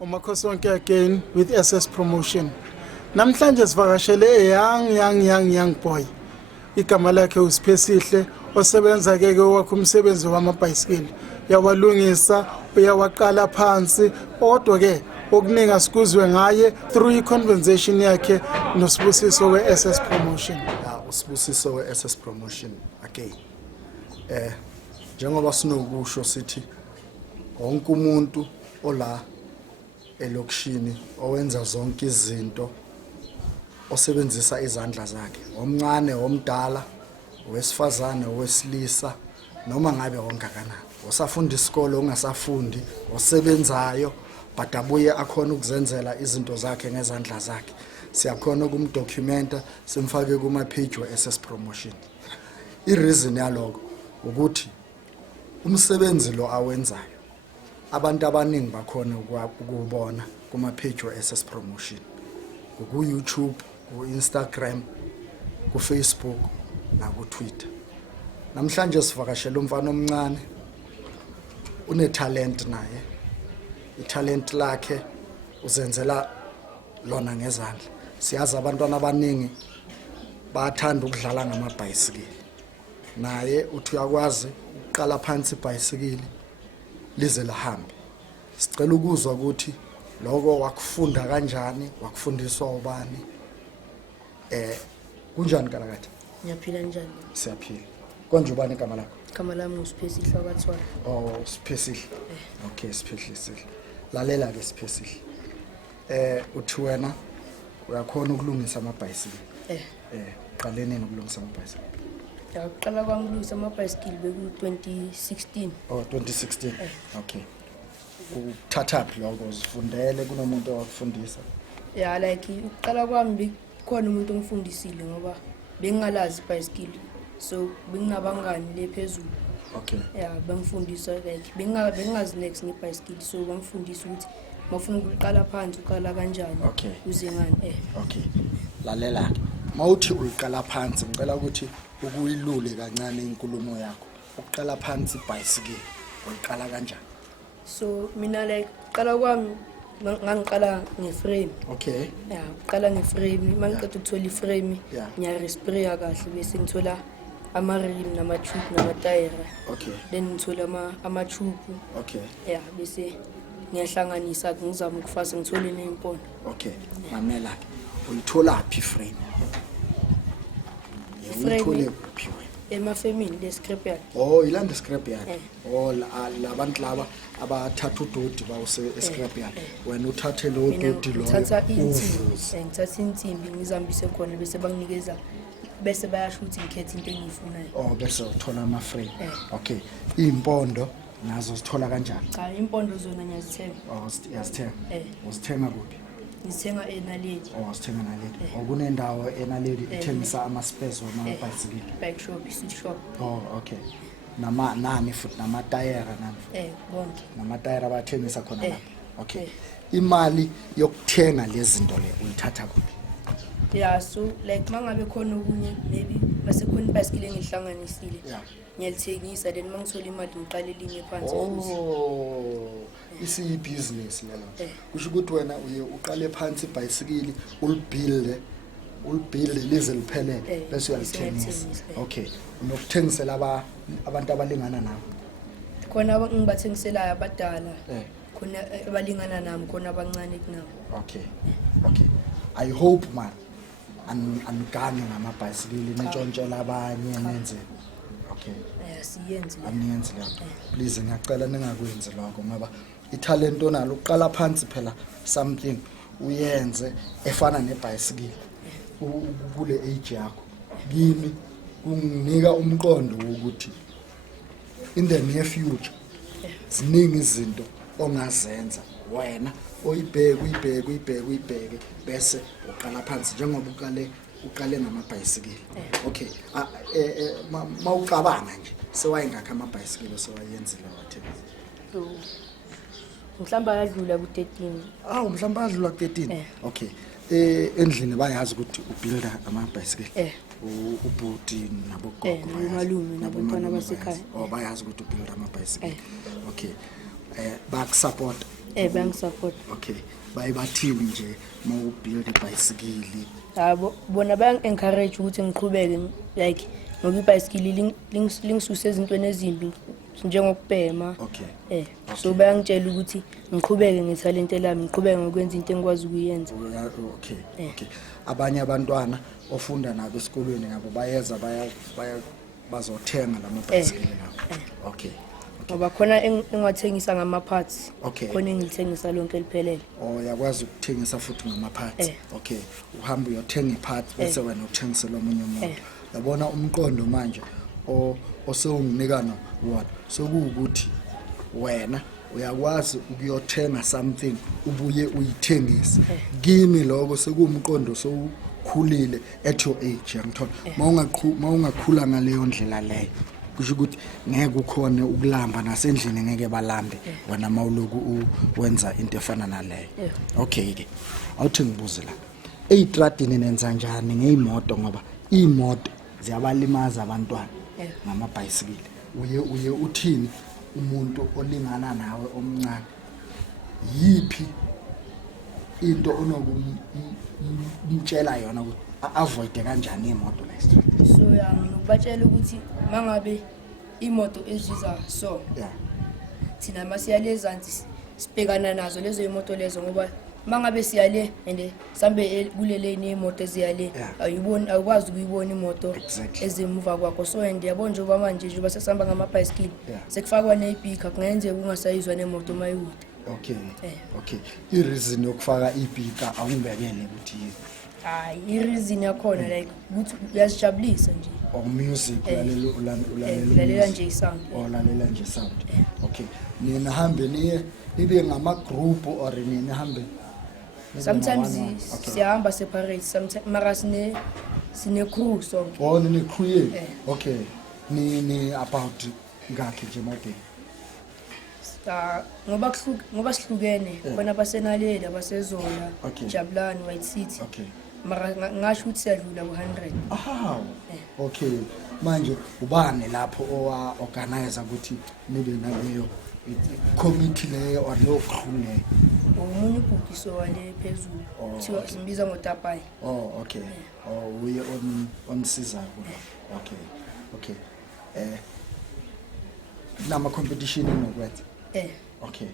Umakhosi wonke again with SS Promotion. Namhlanje sivakashele young boy. Igama lakhe uSiphesishle osebenza ke wakho umsebenzi wamabhayisikili. Uyawalungisa, uyawaqala phansi, kodwa ke okuningi sikuzwe ngaye through i-conversation yakhe noSibusiso SS Promotion. Sibusiso of SS Promotion again. Njengoba sinokusho sithi wonke umuntu ola elokishini owenza zonke izinto osebenzisa izandla zakhe, omncane, omdala, owesifazane, owesilisa, noma ngabe ongakanani. Osafunda isikole, ongasafundi, osebenzayo, but abuye akhona ukuzenzela izinto zakhe ngezandla zakhe. Siyakhona ukumdocumenta, simfake kuma page we-SS Promotion. I-reason yaloko ukuthi umsebenzi lo awenzayo abantu abaningi bakhona ukubona kuma page we-SS Promotion, ku YouTube, ku Instagram, ku Facebook na ku Twitter. Namhlanje sivakashela umfana omncane une talent naye. I-talent lakhe uzenzela lona ngezandla. Siyazi abantwana abaningi bathanda ukudlala ngamabhayisikili. Naye uthi uyakwazi uqala phansi ibhayisikili lize lahambe. Sicela ukuzwa ukuthi lokho wakufunda kanjani, wakufundiswa ubani, kunjani kalakatha? Ngiyaphila njani? Siyaphila. Konje ubani igama lakho? Igama lami uSiphesishle wakwaThwala. Oh, Siphesishle. Okay, Siphesishle. Lalela ke Siphesishle. Uthi wena uyakhona ukulungisa amabhayisikili. Qaleni ukulungisa amabhayisikili. Yaqala kwami ukulungisa amabhayisikili beku 2016. Oh, 2016. Okay. Uthathaphi lokho uzifundele kunomuntu owakufundisa? Yeah, like uqala kwami khona umuntu ongifundisile ngoba bengingalazi ibhayisikili. So benginabangani lephezulu. Okay. Yeah, bangifundisa like bengazi next ngebhayisikili, so bangifundisa ukuthi mafuna ukuqala phansi uqala kanjani. Okay. Uze ngani Okay. Lalela ke. Mawuthi uqala phansi ngicela ukuthi ukuyilule kancane inkulumo yakho. Uqala phansi ibhayisikili uqala kanjani? So mina like qala kwami ngangiqala ngeframe. Okay. Yeah, uqala ngeframe, mangiqeda ukuthola iframe, ngiyaresprayer kahle bese ngithola ama-rim nama-tube namatayera. Okay. Then ngithola ama-tube. Okay. Yeah, bese ngiyahlanganisa ngizama ukufasa ngithole neimpondo. Okay. Mamela ke. Uyitholaphi iframe? Uyithole kuphi wena? Emafemini le scrap yard. Oh, ilanda scrap yard. Oh, labantu laba abathatha udodi bawuse scrap yard. Wena uthathe lo dodi lo. Ngithatha insimbi ngizambise khona bese banginikeza bese bayasho ukuthi ngikhethe into engiyifunayo. Oh, bese uthola ama frame. Okay. Impondo nazo zithola kanjani? Cha, impondo zona ngiyazithenga. Oh, uyazithenga. Uzithenga kuphi? Ngithenga eNaledi. Oh, uzithenga eNaledi. Oh, kunendawo eNaledi ithengisa ama spares wamabhayisikili. Bike shop, seat shop. Oh, okay. Nani futhi namatayera nani? Bonke. Namatayera abathengisa khona lapha. Okay. Imali yokuthenga lezi zinto le uyithatha kuphi? Yeah, so like mangabe khona okunye maybe base khona ibhayisikili engihlanganisile. Yeah. Ngiyalithengisa then mangithola imali ngiqala elinye phansi. Oh. Isi business lelo. Kusho ukuthi wena uye uqale phansi ibhayisikili ulbuild lize liphelele bese uyalithengisa. Okay. Unokuthengisela abantu abalingana nawe. Khona ngibathengiselayo abadala. Khona abalingana nami, khona abancane kunabo. Okay. Okay. I hope man anigane ngamabhayisikili netshontshela abanye nenze. Okay. Siyenze. Aniyenze lapho. Please ngiyacela ningakwenzi lokho ngoba italent onalo uqala phansi phela something uyenze efana nebhayisikili. Kule age yakho. Kimi kunginika umqondo wokuthi in the near future ziningi izinto ongazenza wena uyibheke bese uqala phansi njengoba uqale ngamabhayisikili. Okay. Mawucabanga nje sewayengakho amabhayisikili sewayenzile wathengisa. So mhlamba yadlula ku13. Mhlamba yadlula ku13. Okay. Endlini bayazi ukuthi ubuilda amabhayisikili. Ubhuti nabogogo malume nabantwana basekhaya. Oh, bayazi ukuthi ubuilda amabhayisikili. Okay. Bakusupport Bangisupport. Okay, bayibathini nje mawubuild ibhayisikili? Bona bang-encourage ukuthi ngiqhubeke like ngoba ibhayisikili lingisuse ezintweni ezimbi njengokubhema. Okay. So bayangitshela ukuthi ngiqhubeke ngethalente lami, ngiqhubeke ngokwenza into engikwazi ukuyenza. Okay. Abanye abantwana ofunda nabo esikolweni ngabo bayeza bazothenga lamabhayisikili nabo. Okay. Ngoba khona engathengisa ngama-parts. Okay. Khona engilithengisa lonke liphelele. Uyakwazi ukuthengisa futhi ngama-parts. Okay, uhamba uyothenga i-parts bese wena uthengisela omunye umuntu. Yabona umqondo manje osewunginikana wona sokuwukuthi wena uyakwazi ukuyothenga something ubuye uyithengise. Kimi lokho sekuwumqondo sowukhulile at your age yangithola. Mawungakhula ngaleyo ndlela leyo kusho ukuthi ngeke ukhone ukulamba nasendlini ngeke balambe wena mawuloku wenza into efana naleyo. Okay ke awuthi ngibuze la eyitradini nenza njani ngeimoto ngoba imoto ziyabalimaza abantwana ngamabhayisikili. Uye uthini umuntu olingana nawe omncane yipi into onokumtshela yona ukuthi avoid kanjani imoto la street? So ngibatshela ukuthi mangabe imoto eziza so thina masiyalezansi sibhekana nazo lezo imoto lezo ngoba mangabe siyale and sambe kulele imoto eziyale ayiboni awukwazi ukuyibona imoto ezimuva kwakho. So and yabona nje manje nje sesihamba ngamabhayisikili sekufakwa neipika kungenzeka ungasayizwa nemoto mayikude. Okay. I-reason yokufaka ipika awungibekele ukuthi i-reason yakhona like ukuthi uyazijabulisa nje. Music ulalela nje isound. Lalela nje sound. Okay. Nina hambe nibe ngama-group or nina hambe? Sometimes siyahamba separate, sometimes mara sine crew sonke. Nine crew yenu? Okay. Ni about ngakhi nje mode? Ngoba sihlukene khona abasenaleli abasezola Jabulani White City. Okay. Mara ngasho ukuthi siyadlula ku100. Okay. Manje ubani lapho owa-organize ukuthi nibe naleyo committee leyo or leyo crew leyo? Umunye ubhukiso wale phezulu kuthiwa simbiza ngoTapai. Okay. Uye onsiza kulo. Okay. Nama competition nokwenza? Okay.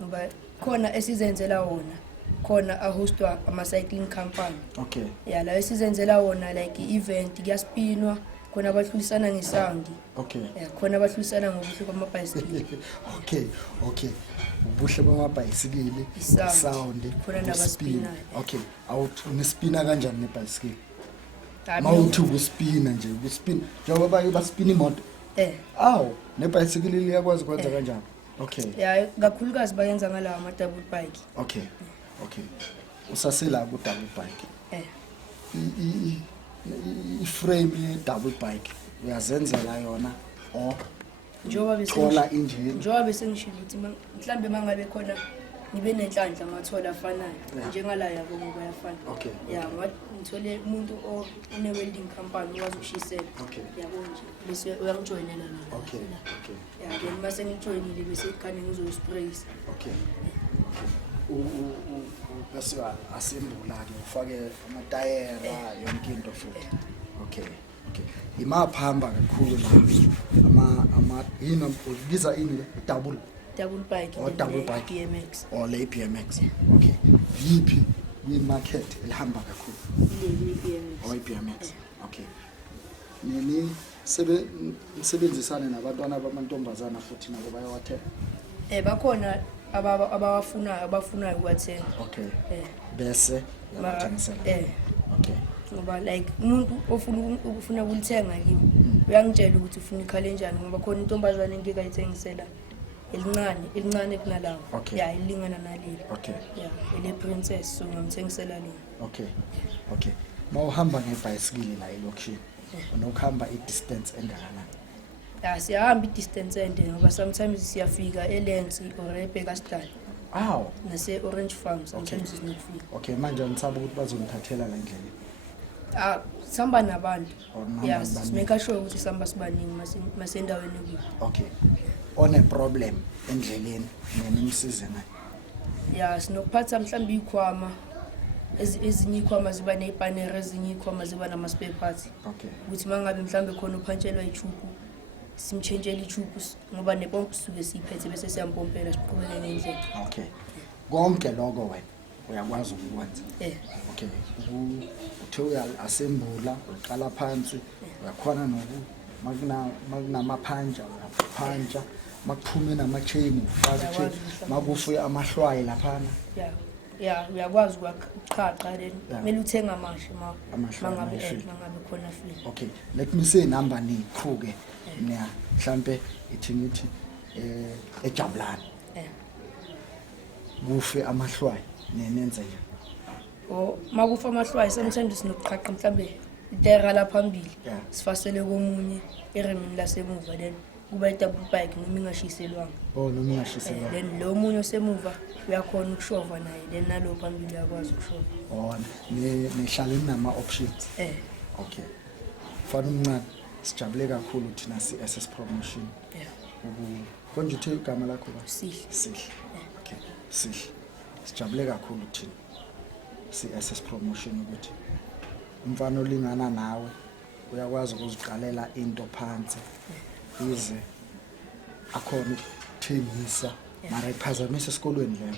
Ngoba khona esizenzela wona, khona ahostwa ama-cycling company. Okay. La esizenzela wona like i-event kuyaspinwa khona abahlulisana ngesound. Okay. Khona abahlulisana ngobuhle bamabhayisikili. Okay. Ubuhle bamabhayisikili, sound, khona nabaspina. Okay. Awuthunispina kanjani nebhayisikili? Mawuthi ukuspina nje, ukuspina. Njengoba baspina imoto. Nebhayisikili liyakwazi kwenza kanjani? Okay. Kakhulukazi bayenza ngalawa ama-double bike. Okay. Usasela ku-double bike. I-frame ye-double bike uyazenzela yona or thola injini? Njengoba bese ngishilo ukuthi mhlambe mangabe khona ngibe nenhlanhla ngathola afanayo njengala yabo ngoba yafana. Okay. Ngithole umuntu one-welding company owazi ukushisela. Yabo nje bese uyangijoyinela naye. Okay. Then mase ngijoyinile bese ikhane ngizoyisprayisa. Okay. Bese asembula-ke ufake amatayera yonke into futhi. Okay. Imaphamba kakhulu yini ubiza ini double bike or double bike BMX or le BMX. Okay. Yipi market elihamba kakhulu? Le BMX. Okay. Nini sebenzisane nabantwana bamantombazana futhi nabo bayawathenga? Bakhona abafunayo ukuwathenga. Okay. Bese yathengisela. Okay. Ngoba like umuntu ofuna ukulithenga kimi uyangitshela ukuthi ufuna ikhale njani ngoba khona intombazane engikayithengisela elincane kunalawo. Ilingana naleli. Ile princess so ngamthengisela leli. Okay. Mawuhamba ngebhayisikili la elokishini unokuhamba i-distance engakanani? Siyahamba i-distance ende ngoba sometimes siyafika eLens or eBekasdal. Nase-Orange Farm sometimes sinokufika. Okay, manje ngisaba ukuthi bazongithathela la endleleni. Sihamba nabantu. Simeka sure ukuthi sihamba sibaningi masendaweni kuyo. Okay. On a problem endleleni nina nimsize naye? ya sinokuphatha mhlawumbe ikhwama ezinye ikhwama ziba nepanere, ezinye ikhwama ziba nama-spare parts Okay. ukuthi mangabe mhlawumbe khona uphantshelwa ichubu simtshentshele ichubu ngoba nepompi sisuke siyiphethe bese siyampompela siqhubeke ngendlela. Okay. Konke lokho wena uyakwazi ukukwenza. Okay. Uthe uyasembula, uqala phansi, uyakhona makunamaphanja, uyaphanja, makuphuma nama-chain, ufake makufuye amahlwayi laphana. Ya uyakwazi ukuqhaqa then kumele uthenga amasha mangabe khona free. Okay, let me say number ni crew ke niya mhlambe ithi ngithi ejabulani kufe amahlwayi nenenze nje. Makufa amahlwayi sometimes sinokuqhaqa mhlawumbe itera la phambili Yeah. sifasele komunye eremini lasemuva then kuba i-double bike noma ingashiselwanga. Noma ingashiselwanga. Then lo munye osemuva uyakhona ukushova naye then nalo phambili uyakwazi ukushova. Nihlale ninama-options. Okay. Mfana omncane sijabule kakhulu thina si-SS Promotion. Konje uthe igama lakho ba? Sihle. Okay. Sihle. Sijabule kakhulu thina si-SS Promotion ukuthi umfana olingana nawe uyakwazi ukuziqalela into phansi ize akhona ukuthengisa mara iphazamisa esikolweni leyo.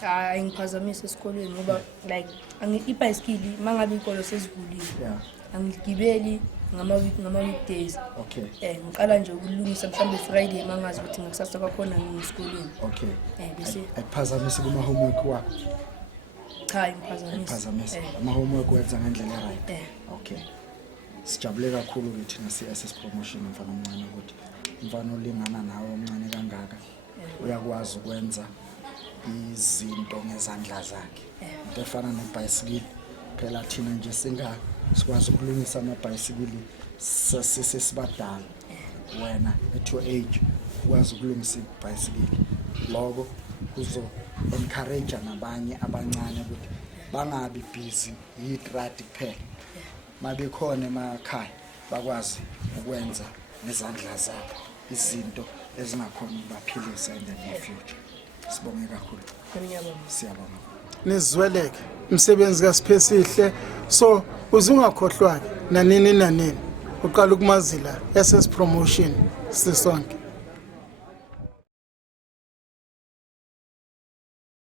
Hayi ngiphazamisa esikolweni ngoba like ibhayisikili mangabe ikolo sezivulile. Angigibeli ngama-weekdays. Okay. Ngiqala nje ukulungisa mhlawumbe Friday mangazi ukuthi ngakusasa kwakhona ngisikolweni. Okay. Bese ayiphazamisa kuma-homework wakho. Cha ngiphazamisa. Ama-homework wenza ngendlela right. Okay. Sijabule kakhulu ke thina si-SS Promotion mfana omncane ukuthi umfana olingana nawe omncane kangaka uyakwazi ukwenza izinto ngezandla zakhe. Into efana nebhayisikili phela thina nje sikwazi ukulungisa amabhayisikili sesibadala. Wena at your age ukwazi ukulungisa ibhayisikili. Lokho kuzo-encourage nabanye abancane ukuthi bangabi busy yitradi kuphela. Mabekhona emakhaya bakwazi ukwenza nezandla zabo izinto ezingakhona ukubaphilisa in the near future. Sibonge kakhulu. Siyabonga. Nizweleke umsebenzi kaSiphesishle so uzungakhohlwa nanini uqala ukumazila SS Promotion sisonke.